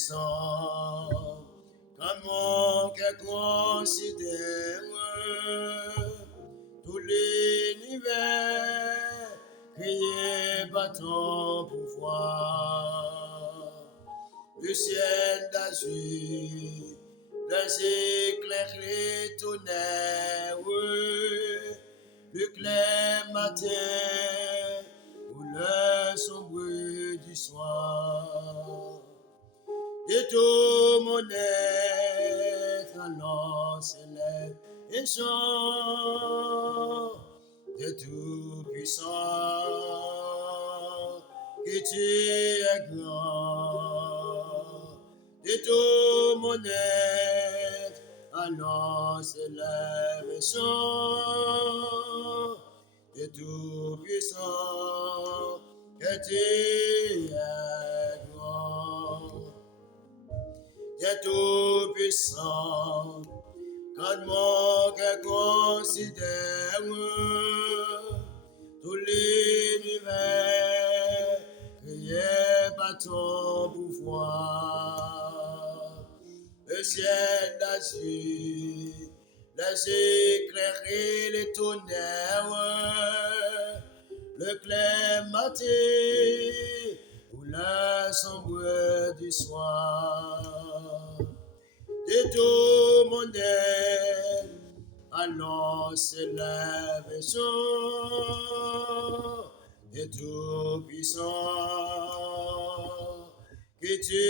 puissant, comme mon cœur considère tout l'univers créé par ton pouvoir. Le ciel d'azur, les éclairs, les tonnerres, le clair matin ou le sombre du soir. De tout mon être, alors s'élève et chante, de tout puissant, que tu es grand. De tout mon être, alors s'élève et chante, de tout puissant, que tu es grand. De tout puissant, quand mon cœur considère tout l'univers créé par ton pouvoir. Le ciel d'azur, les éclairs et les tonnerres, le clair matin ou le sombre du soir. De tout mon être, alors s'élève et chante, de tout puissant, que tu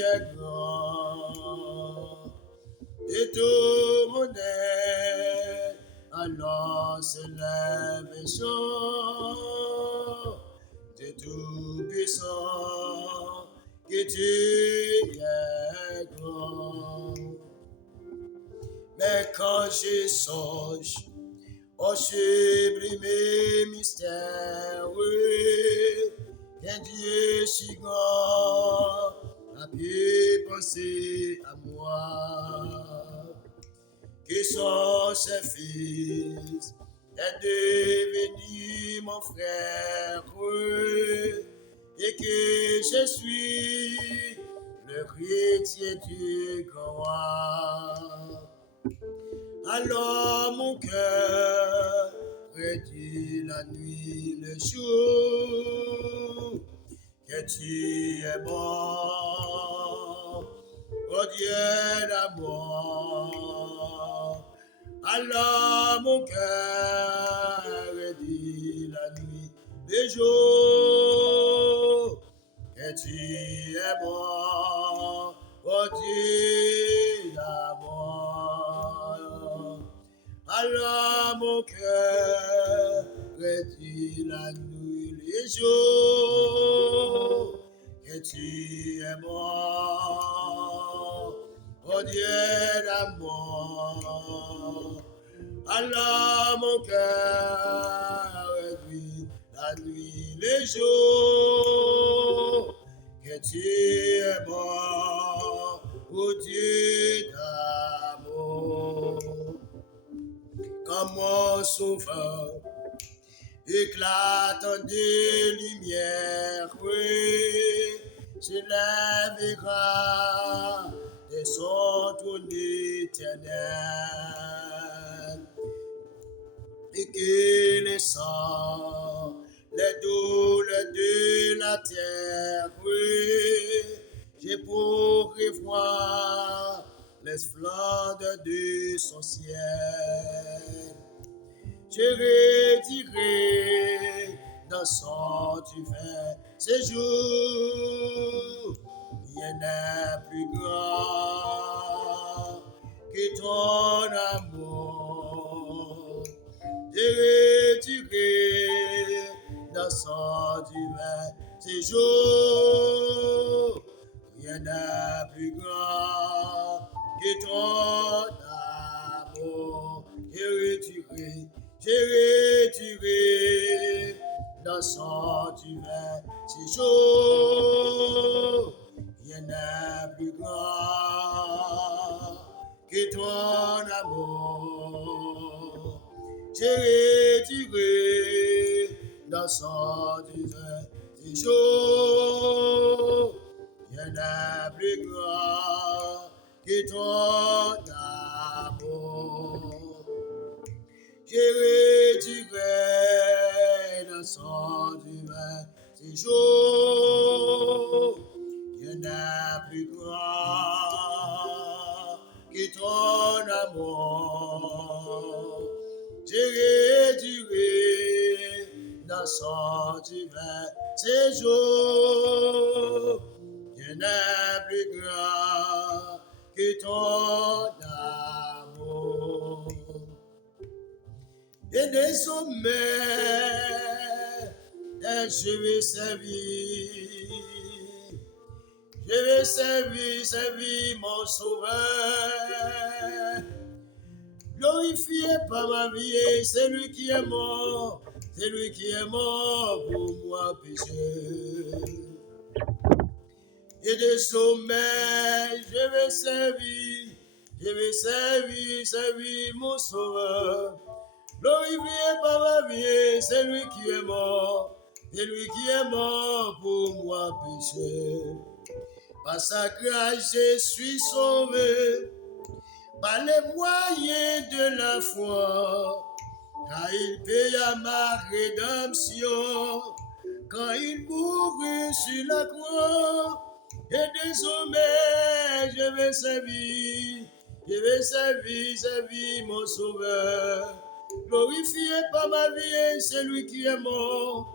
es grand. De tout mon être, alors s'élève et chante, de tout puissant, que tu es grand. Mais quand je songe au sublime mystère, qu'un Dieu si grand a pu penser à moi, qui sont ses fils, est devenu mon frère, et que je suis le héritier du grand roi. Alors mon cœur redit la nuit, le jour, que tu es bon, oh Dieu d'amour. Alors mon cœur redit la nuit, le jour, que tu es bon, oh Dieu d'amour. Alors mon cœur redit la nuit, les jours, que tu es bon, oh Dieu d'amour. Alors mon cœur redit la nuit, les jours, que tu es bon, oh Dieu d'amour. Comme mon sauveur, éclatant de lumière, s'élèvera de son trône éternel, et que les sangs, les douleurs de la terre, je pourrai voir les splendeurs de son ciel. Je redirai dans son divin séjour, rien n'est plus grand que ton amour. Je redirai dans son divin séjour, rien n'est plus grand que ton amour. Je redirai dans son divin séjour, rien n'est plus grand que ton amour. Je redirai dans son divin séjour, rien rien n'est plus grand que ton amour. J'ai retiré le sang du séjour. Rien n'est plus grand que ton amour. J'ai retiré le sang du séjour. Rien n'est plus grand que ton amour. Et des sommets, je vais servir. Je vais servir mon sauveur. Glorifié par ma vie, c'est lui qui est mort pour moi péché. Et des sommets, je vais servir mon sauveur. Glorifié par ma vie, c'est lui qui est mort pour moi péché. Par sa grâce, je suis sauvé, par les moyens de la foi, car il paya ma rédemption, quand il mourut sur la croix. Et désormais, je vais servir mon sauveur. Glorifié par ma vie, c'est lui qui est mort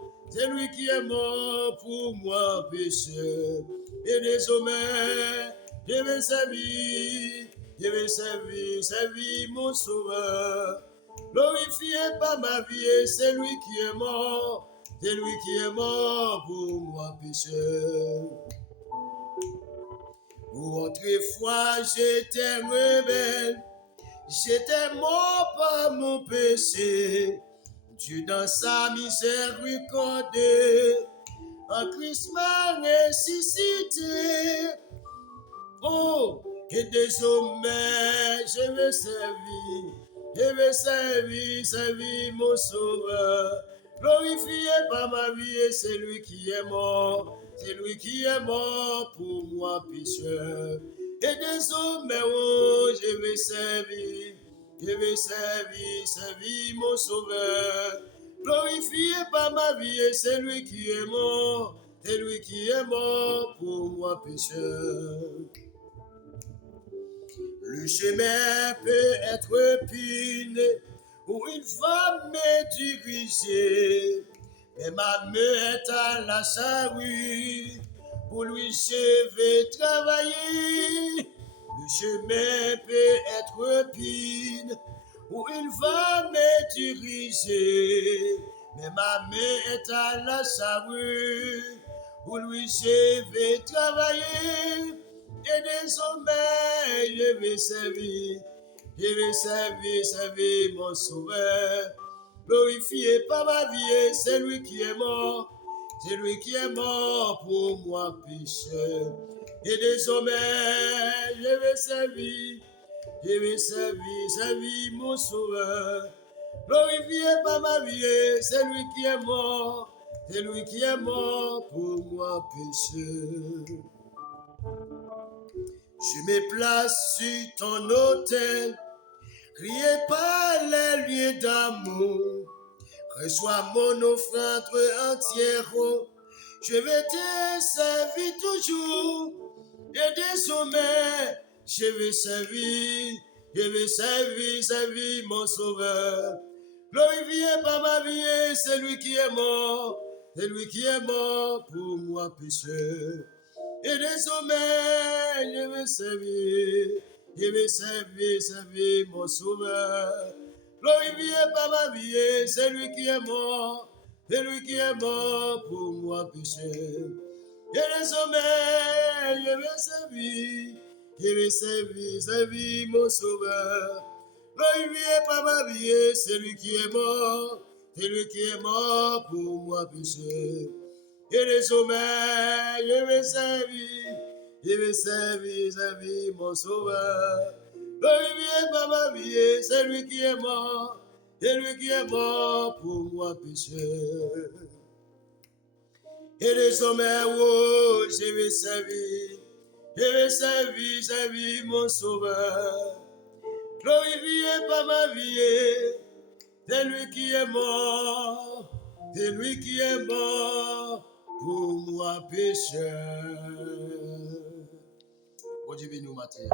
pour moi péché. Et désormais, je vais servir mon sauveur. Glorifié par ma vie, c'est lui qui est mort pour moi péché. Autrefois j'étais rebelle, j'étais mort par mon péché. Dieu dans sa miséricorde, en Christ m'a ressuscité. Oh, et désormais je vais servir mon sauveur. Glorifié par ma vie, c'est lui qui est mort pour moi pécheur. Et désormais, oh, je vais servir mon sauveur. Glorifié par ma vie, c'est lui qui est mort pour moi pécheur. Le chemin peut être épineux, où il va me diriger, mais ma main est à la charrue, pour lui je vais travailler. Le chemin peut être épineux, où il va me diriger, mais ma main est à la charrue, pour lui je vais travailler. Et désormais, je vais servir mon sauveur. Glorifié par ma vie, c'est lui qui est mort pour moi pécheur. Et désormais, je vais servir mon sauveur. Glorifié par ma vie, c'est lui qui est mort pour moi pécheur. Je me place sur ton autel, crié par les lieux d'amour. Reçois mon offrande entière, je vais te servir toujours. Et désormais, je vais servir mon sauveur. Glorifié par ma vie, c'est lui qui est mort pour moi pécheur. Et désormais, je vais servir mon sauveur. Glorifié par ma vie, c'est lui qui est mort pour moi péché. Et désormais, je vais servir mon sauveur. Glorifié par ma vie, c'est lui qui est mort pour moi péché. Et désormais, je vais servir mon sauveur. Glorifié par ma vie, c'est lui qui est mort pour moi péché. Et désormais, oh, je vais Je vais servir mon sauveur. Glorifié par ma vie, c'est lui qui est mort, c'est lui qui est mort pour moi pécheur. Oh Dieu bénis nous matin.